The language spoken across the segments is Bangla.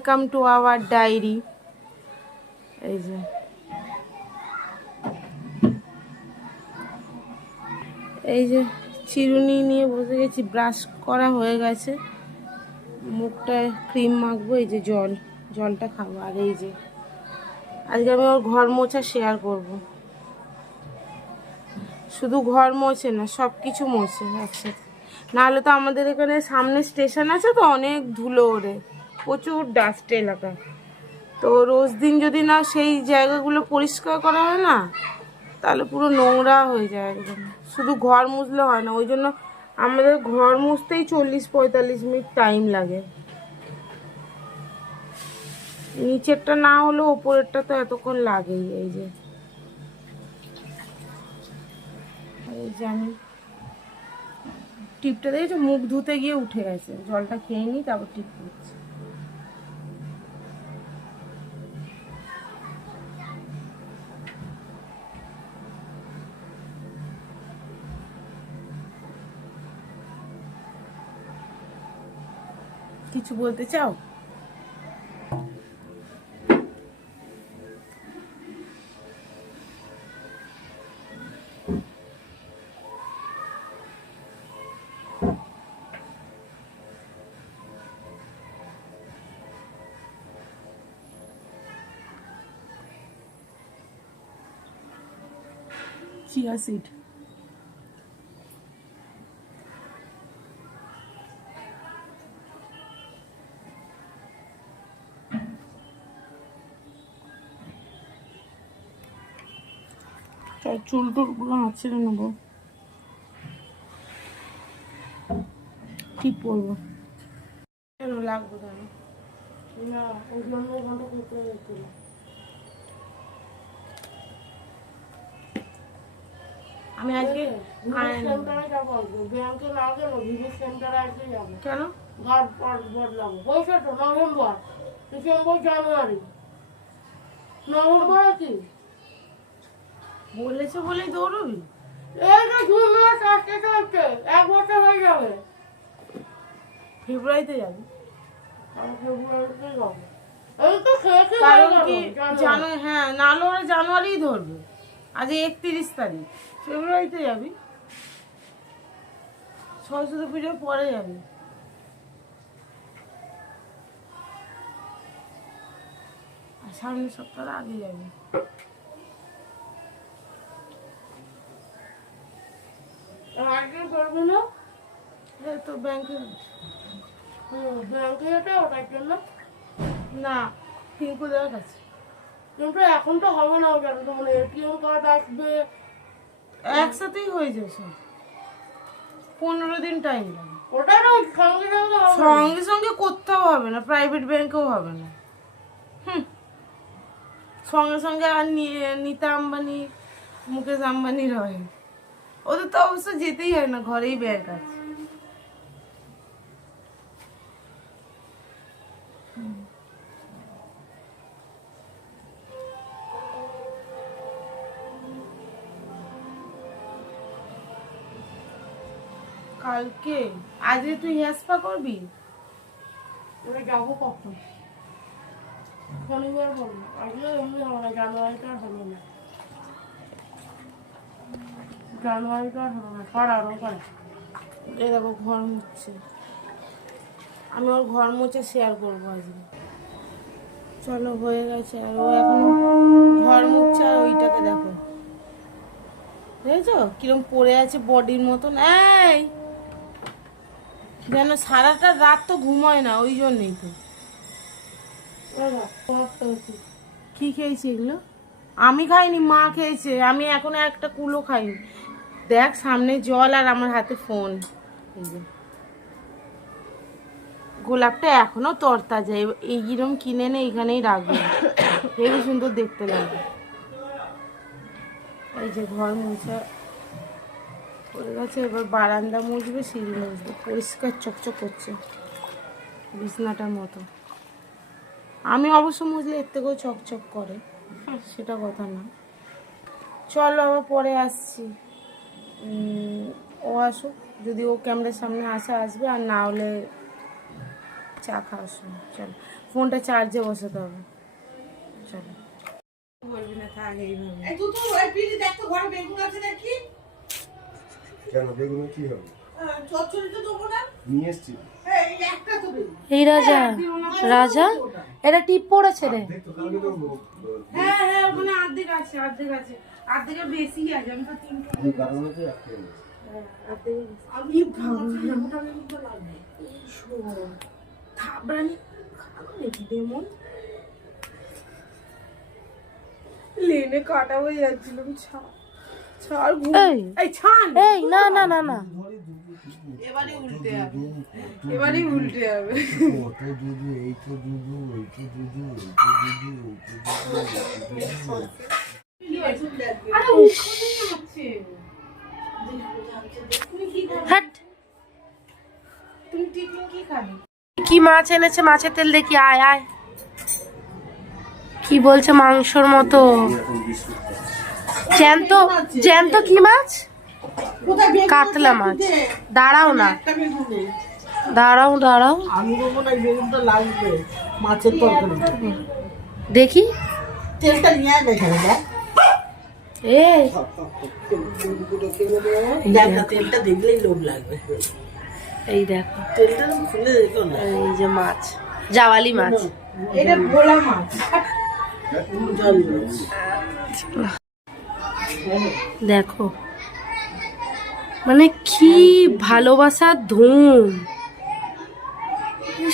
ওয়েলকাম টু আওয়ার ডায়েরি এই যে। এই যে চিরুনি নিয়ে বসে গেছি ব্রাশ করা হয়ে গেছে। মুখটায় ক্রিম মাখবো, এই যে জল, জলটা খাব। আর এই যে, আজকে আমি ওর ঘর মোছা শেয়ার করব। শুধু ঘর মোছে না সব কিছু মোছে, একসাথে। নাহলে তো আমাদের এখানে সামনে স্টেশন আছে তো, অনেক ধুলো ওড়ে। প্রচুর ডাস্ট এলাকা। তো রোজ দিন যদি না সেই জায়গাগুলো পরিষ্কার করা হয় না, তাহলে পুরো নোংরা হয়ে যায় একদম। শুধু ঘর মুছলে হয় না, ওই জন্য আমাদের ঘর মুছতেই চল্লিশ পঁয়তাল্লিশ মিনিট টাইম লাগে। নিচেরটা না হলেও ওপরেরটা তো এতক্ষণ লাগেই, এই যে। এই যে আমি টিপটা দেখেছ? মুখ ধুতে গিয়ে উঠে গেছে। জলটা খেয়ে নিই, তারপর টিপ করছি কিছু বলতে চাও? চিয়া সিড চল টুলগুলো আঁচড়ে নেব ঠিক পরবো? কেন লাগবে কেন? না করতে আমি আজকে আয়ন- সেন্টারে যাব ব্যাংকে না গেল ভিজিট সেন্টারে আজকে যাব। কেন? ঘর পর বদলাবো বলছে তো নভেম্বর ডিসেম্বর জানুয়ারি। নভেম্বরে কি? বলেছে বলেই দৌড়বি? এই তো জুন মাস আসতে চলছে এক বছর হয়ে যাবে। ফেব্রুয়ারিতে যাবি? ফেব্রুয়ারিতে যাব। এই তো খেয়ে খেয়ে কারণ কি জানুয়ারি। জানো হ্যাঁ নাহলে ওরা জানুয়ারি ধরবে। আজ একত্রিশ তারিখ। ফেব্রুয়ারিতে যাবি? সরস্বতী পুজোর পরে যাবি। আর সামনের সপ্তাহ আগে যাবি। আর আজকে করবে না। এই তো ব্যাংকে ব্যাংকে যেতে ওটার জন্য। না পিঙ্কু দেওয়ার কাছে কিন্তু এখন তো হবে না ওটা তখন এটিএম কার্ড আসবে। একসাথেই হয়ে যায় সব। পনেরো দিন টাইম লাগে। ওটাই না সঙ্গে সঙ্গে সঙ্গে সঙ্গে করতেও হবে না প্রাইভেট ব্যাংকেও হবে না। হুম। সঙ্গে সঙ্গে আর নি- নিতা আম্বানি মুকেশ আম্বানির হয়। ওদের তো অবশ্য যেতেই হয় না, ঘরেই ব্যাংক আছে। কালকে? আজকে তুই হেয়ার করবি? ওটা যাব কখন? শনিবার বলব আজকে এমনি হবে না জানুয়ারিটা হবে না। আমি ওর ঘর মুছে শেয়ার করব আজকে। চলো, হয়ে গেছে। আর ও এখনও ঘর মুছছে আর ওইটাকে দেখো। দেখেছ? কিরম পড়ে আছে বডির মতন। এই! যেন সারাটা রাত তো ঘুমায় না, ওই জন্যই তো কি খেয়েছি এগুলো? আমি খাইনি, মা খেয়েছে। আমি এখনও একটা কুলো খাইনি। দেখ, সামনে জল আর আমার হাতে ফোন। গোলাপটা এখনও তরতাজা। এইরকম কিনে এনে এখানেই রাখবে। হেবি সুন্দর দেখতে লাগে এই যে ঘর মুছা পড়ে গেছে, এবার বারান্দা মুছবে, সিঁড়ি মুছবে। পরিষ্কার চকচক করছে বিছনাটার মতো। আমি অবশ্য মুছলে এর থেকেও চকচক করে। সেটা কথা না। চলো আবার পরে আসছি। ও আসুক যদি ও ক্যামেরার সামনে আসা আসবে আর না হলে চা খাওয়ার সময়। চলো ফোনটা চার্জে বসাতে হবে। চলো। বলবি না থাক এইভাবে এই তুই তো ওই বিড়ি দেখতো ঘরে বেগুন আছে নাকি কেন বেগুনে কি হবে? চচ্চড়ি তো দেবো না। নিয়ে এসছি। এই রাজা রাজা? এটা টিপ পড়েছে রে। হ্যাঁ হ্যাঁ ওখানে অর্ধেক আছে অর্ধেক আছে। অর্ধেকের বেশি আছে আমি তো তিনটে ওই কারণে তো একটা এনেছি। আমি ভাবছি ওটা বেগুনটা লাগবে। থাবড়ানি ডেমন লেনে কাটা হয়ে যাচ্ছিলাম ছাড় ছাড় এই। না না না না। এবারে উল্টে উল্টে ওটা দুধু দুধু দুধু দুধু দুধু কি মাছ এনেছে? মাছের তেল দেখি আয় আয়। কি বলছে মাংসর মতো? জ্যান্ত জ্যান্ত কি মাছ? কাতলা মাছ দাঁড়াও না। দাঁড়াও দাঁড়াও। দেখি এই দেখ। না, তেলটা দেখলেই লোভ লাগবে। এই দেখো। তেলটা খুলে দেখো না। এই যে মাছ। জাওয়ালি মাছ। এটা ভোলা মাছ। দেখো। মানে কি ভালোবাসার ধুম।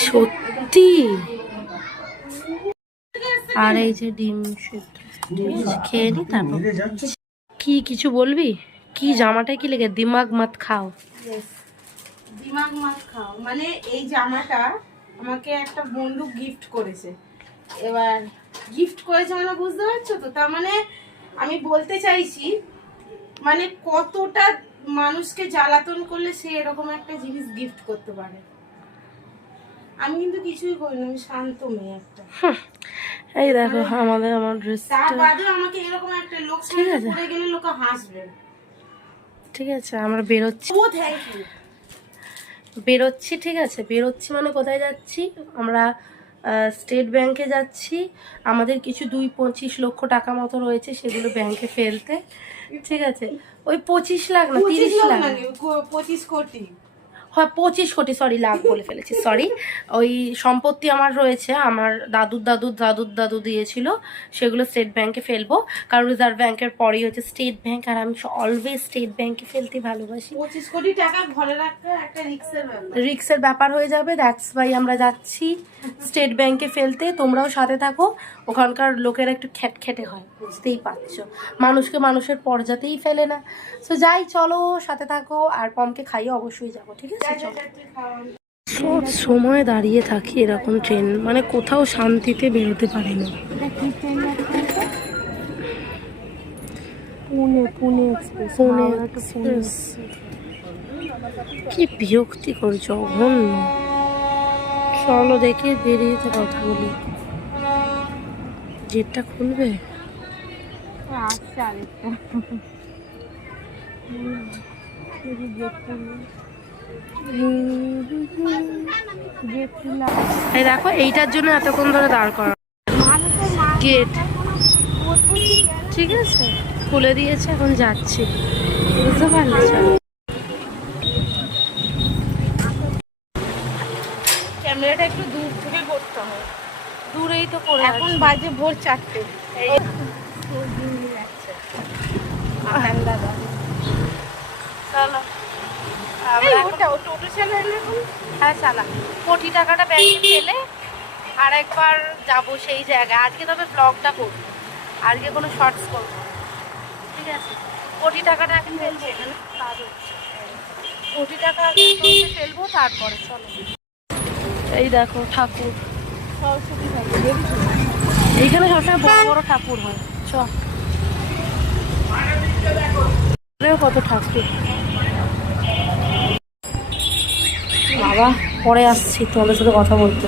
সত্যি। আর এই যে ডিম খেয়ে নি তারপর? কি কিছু বলবি? কি জামাটা কি লেগে? দিমাগ মত খাও। দিমাগ মাছ খাও। মানে এই জামাটা আমাকে একটা বন্ধু গিফট করেছে। এবার গিফট করেছে মানে বুঝতে পারছ তো? তার মানে আমি বলতে চাইছি মানে কতটা মানুষকে জ্বালাতন করলে সে এরকম একটা জিনিস গিফট করতে পারে। আমি কিন্তু কিছুই করিনি আমি শান্ত মেয়ে একটা। এই দেখো আমাদের আমার ড্রেসটা তার বাদেও আমাকে এরকম একটা লোক সামনে পড়ে গেলে লোকে হাসবে। ঠিক আছে আমরা বেরোচ্ছি। ও থ্যাংক ইউ বেরোচ্ছি ঠিক আছে। বেরোচ্ছি মানে কোথায় যাচ্ছি? আমরা স্টেট ব্যাংকে যাচ্ছি। আমাদের কিছু দুই পঁচিশ লক্ষ টাকা মতো রয়েছে সেগুলো ব্যাংকে ফেলতে। ঠিক আছে। ওই পঁচিশ লাখ না তিরিশ লাখ মানে পঁচিশ কোটি। হয় পঁচিশ কোটি সরি লাখ বলে ফেলেছি সরি ওই সম্পত্তি আমার রয়েছে আমার দাদুর দাদুর দাদুর দাদু দিয়েছিল সেগুলো স্টেট ব্যাংকে ফেলব। কারণ রিজার্ভ ব্যাংকের পরেই হচ্ছে স্টেট ব্যাংক আর আমি অলওয়েজ স্টেট ব্যাংকে ফেলতে ভালোবাসি। পঁচিশ কোটি টাকা ঘরে রাখতে একটা রিক্সের ব্যাপার। রিক্সের ব্যাপার হয়ে যাবে দ্যাটস ওয়াই আমরা যাচ্ছি স্টেট ব্যাংকে ফেলতে তোমরাও সাথে থাকো। ওখানকার লোকেরা একটু খ্যাটখ্যাটে হয় বুঝতেই পারছ। মানুষকে মানুষের পর্যাতেই ফেলে না। সো যাই চলো সাথে থাকো আর পমকে খাইয়ে অবশ্যই যাব ঠিক আছে? চলো। সব সময় দাঁড়িয়ে থাকি এরকম ট্রেন মানে কোথাও শান্তিতে বেরোতে পারি না। পুনে পুনে এক্সপ্রেস পুনে এক্সপ্রেস কি বিরক্তিকর জঘন্য চলো দেখি বেরিয়ে তো কথা বলি। গেটটা খুলবে? আচ্ছা আরেকটা। এই দেখো এইটার জন্য এতক্ষণ ধরে দাঁড় করা। গেট। ঠিক আছে খুলে দিয়েছে এখন যাচ্ছি। বুঝতে পারলে চলো। ক্যামেরাটা একটু দূর দূরেই তো করে এখন বাজে ভোর চারটে। হ্যাঁ চালা কোটি টাকাটা ব্যাংকে ফেলে আর একবার যাব সেই জায়গায়। আজকে তবে ব্লগটা করব। আজকে কোনো শর্টস করব ঠিক আছে? কোটি টাকাটা ফেলব এখানে কাজ হচ্ছে। কোটি টাকা ফেলব তারপরে চলো। এই দেখো ঠাকুর? এইখানে সবসময় বড় বড় ঠাকুর হয়। চ। কত ঠাকুর? বাবা, পরে আসছি, তোমাদের সাথে কথা বলতে।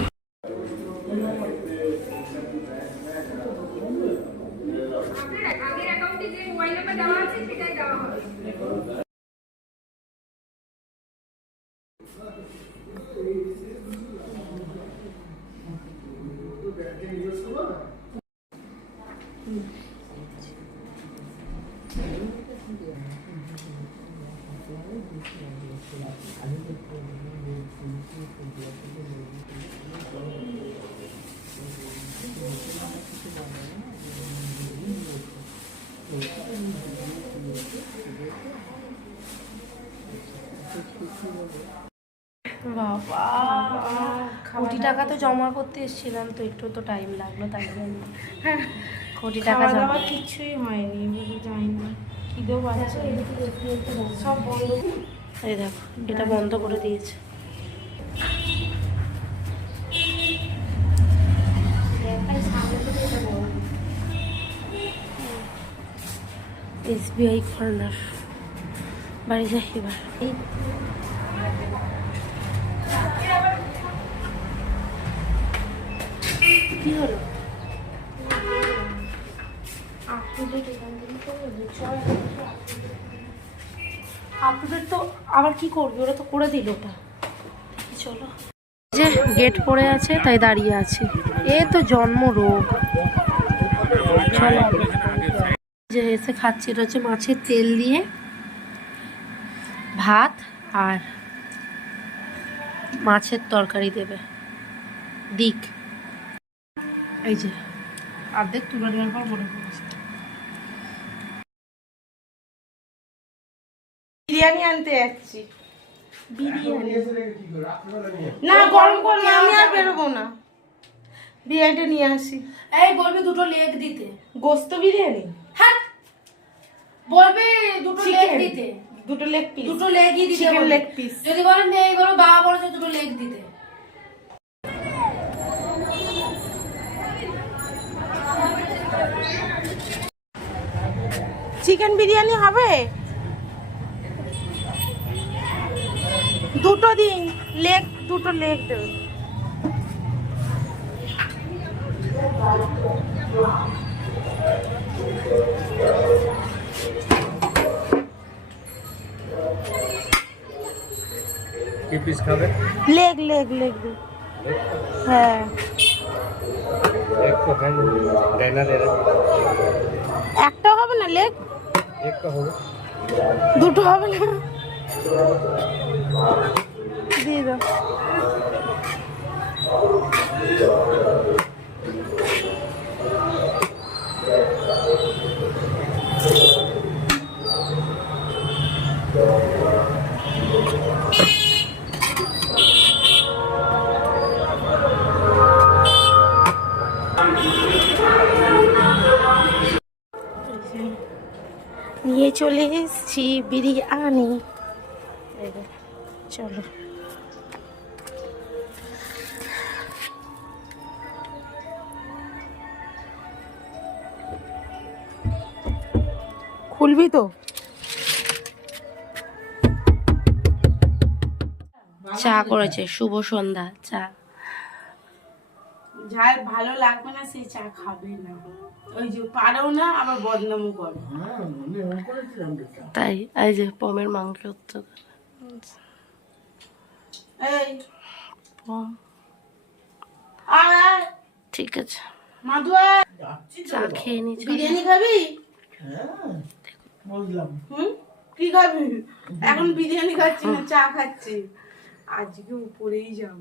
বাবা কোটি টাকা তো জমা করতে এসেছিলাম তো একটু তো টাইম লাগল তাই জন্য। কোটি টাকা জমা। কিছুই হয়নি বুঝে যাই না। খিদেও পাচ্ছে সব বন্ধ। এই দেখো এটা বন্ধ করে দিয়েছে। এসবিআই কর্নার বাড়ি যাই এবার। এই কি হলো? আপনাদের তো আবার কি করবি? ওরা তো করে দিল ওটা। চলো। যে গেট পড়ে আছে, তাই দাঁড়িয়ে আছি। এ তো জন্ম রোগ। চলো। যে এসে খাচ্ছি, এটা হচ্ছে মাছের তেল দিয়ে ভাত আর মাছের তরকারি দেবে। দিক। এই যে অর্ধেক তুলে নেওয়ার পর মনে পড়েছে বিরিয়ানি আনতে যাচ্ছি। বিরিয়ানি। না গরম করলে আমি আর বেরোবো না। বিরিয়ানিটা নিয়ে আসি। এই বলবি দুটো লেগ দিতে। গোস্ত বিরিয়ানি? হ্যাঁ। বলবি দুটো লেগ দিতে। দুটো লেগ পিস দুটো লেগই দিতে লেগ পিস যদি বলেন নেই বলো বাবা বলেছে দুটো লেগ দিতে। চিকেন বিরিয়ানি হবে? দুটো দিন লেগ দুটো লেগ দেবে। কি পিস খাবে? লেগ লেগ লেগ হ্যাঁ। একটা হবে না লেগ দুটো হবে না? দিয়ে দাও। চলে এসছি বিরিয়ানি। চলো। খুলবি তো? চা করেছে শুভ সন্ধ্যা চা। যার ভালো লাগবে না সেই চা খাবে না। ওই যে পারেও না আবার বদনামও করে। হ্যাঁ দেখলাম তাই এই যে পমের মাংস এই পম, ঠিক আছে। তো চা খেয়ে নি বিরিয়ানি খাবি? হ্যাঁ বুঝলাম হুম? কি খাবি? এখন বিরিয়ানি খাচ্ছি না চা খাচ্ছি। আজকে উপরেই যাব।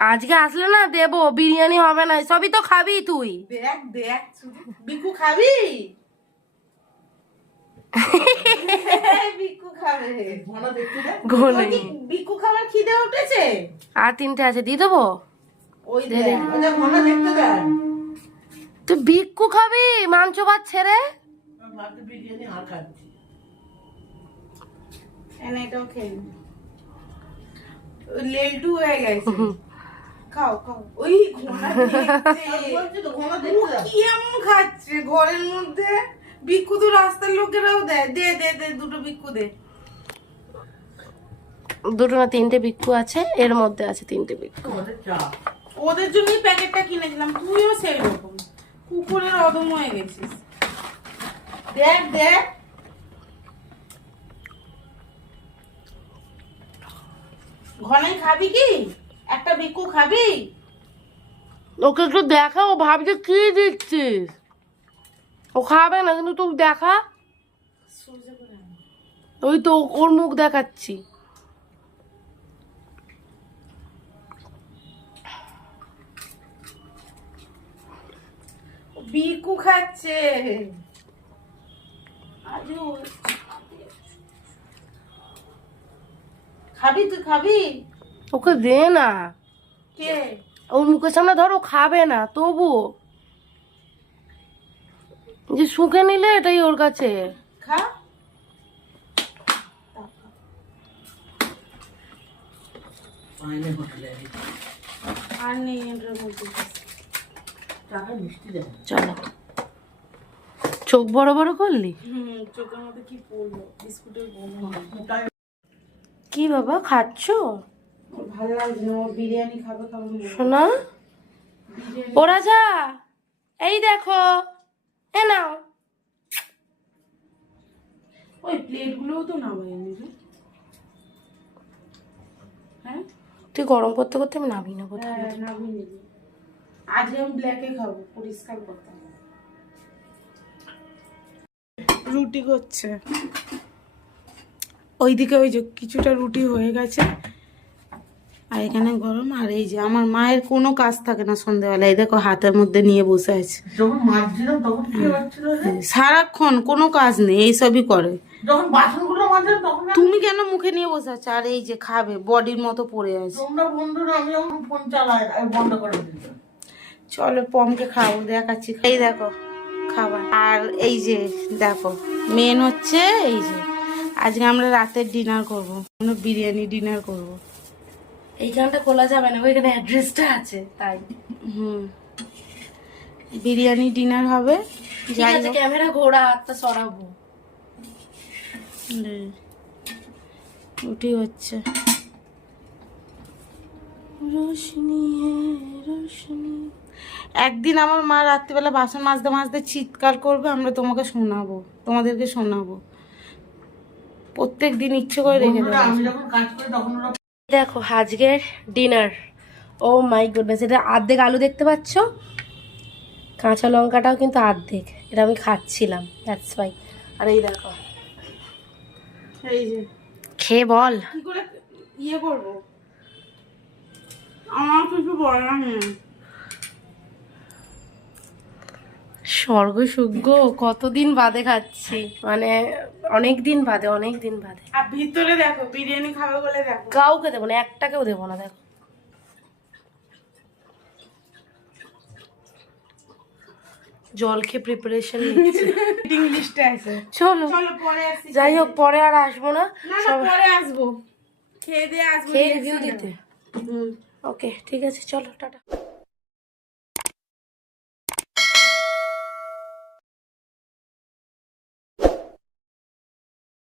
আজকে আসলে না দেবো বিরিয়ানি হবে না সবই তো খাবি তুই। দেখ দেখ বিকু খাবি? বিকু খাবার খিদে উঠেছে? আর তিনটে আছে দিয়ে দেবো? ওই দেখ তুই বিক্কু খাবি মাংস ভাত ছেড়ে? লেলটু হয়ে গেছে। খাও খাও। ওই ঘোড়া দেখছে। বলছি তো ঘনা ও দেখতে দে কি এমন খাচ্ছে ঘরের মধ্যে? ভিক্ষু তো রাস্তার লোকেরাও দেয়। দে দে দে দুটো ভিক্ষু দে। দুটো না তিনটে বিক্কু আছে এর মধ্যে আছে তিনটে চা। ওদের জন্যই প্যাকেটটা কিনেছিলাম তুইও সেই রকম। কুকুরের অদম হয়ে গেছিস। দেখ দেখ। ঘনাই খাবি কি? একটা ভিক্ষু খাবি? ওকে একটু দেখা ও ভাবছে কি দিচ্ছিস? ও খাবে না কিন্তু তুই দেখা। ওই তো ওর মুখ দেখাচ্ছি। ভিক্ষু খাচ্ছে। খাবি তুই খাবি? ওকে দে না। কে? ওর মুখের সামনে ধরো খাবে না তবু। যে শুকে নিলে এটাই ওর কাছে। খা। চলো। চোখ বড় বড় করলি? হুম কি পড়ল? বিস্কুটের গন্ধ। কি বাবা খাচ্ছো? ভালো লাগছে না বিরিয়ানি খাবে খাবে শোনা ওরা যা এই দেখো এ নাও। ওই প্লেটগুলোও তো নামাইনি হ্যাঁ? তুই গরম করতে করতে আমি নামি না নামিয়ে আজকে আমি ব্ল্যাকে খাব পরিষ্কার করতে রুটি করছে। ওইদিকে ওই যে কিছুটা রুটি হয়ে গেছে আর এখানে গরম আর এই যে আমার মায়ের কোনো কাজ থাকে না সন্ধ্যেবেলা এই দেখো হাতের মধ্যে নিয়ে বসে আছে। হচ্ছিল রে? সারাক্ষণ কোনো কাজ নেই এইসবই করে। তুমি কেন মুখে নিয়ে বসে আছো? আর এই যে খাবে বডির মতো পড়ে আছে। চলো পমকে খাব দেখাচ্ছি। এই দেখো খাবার। আর এই যে দেখো মেন হচ্ছে এই যে আজকে আমরা রাতের ডিনার করব আমরা বিরিয়ানি ডিনার করব। এইখানটা খোলা যাবে না ওইখানে অ্যাড্রেসটা আছে তাই। হুম। বিরিয়ানি ডিনার হবে ঠিক যাই আছে ক্যামেরা ঘোরা হাতটা সরাবো। রুটি হচ্ছে। রোশনি রোশনি। একদিন আমার মা রাত্রিবেলা বাসন মাজতে মাজতে চিৎকার করবে আমরা তোমাকে শোনাবো তোমাদেরকে শোনাবো। প্রত্যেক দিন ইচ্ছে করে রেখে দেবো। দেখো আজকের ডিনার ও মাই গুডনেস এটা আর্ধেক আলু দেখতে পাচ্ছ? কাঁচা লঙ্কাটাও কিন্তু আর্ধেক এটা আমি খাচ্ছিলাম দ্যাটস ওয়াই আর এই দেখো এই যে খেয়ে বল। ইয়ে করব? আমার কিছু বলার নেই। স্বর্গ সুগ্গ কতদিন বাদে খাচ্ছি? মানে অনেক দিন বাদে অনেক দিন বাদে। আর ভিতরে দেখো বিরিয়ানি খাবে বলে দেখো। কাউকে দেবো না একটাকেও দেবো না দেখো। জল খেয়ে প্রিপারেশন নিচ্ছি। লিস্টে আছে। চলো যাই হোক পরে আর আসব না। পরে আসব। খেয়ে দিয়ে আসব খেয়ে রিভিউ দিতে। ওকে ঠিক আছে চলো টাটা।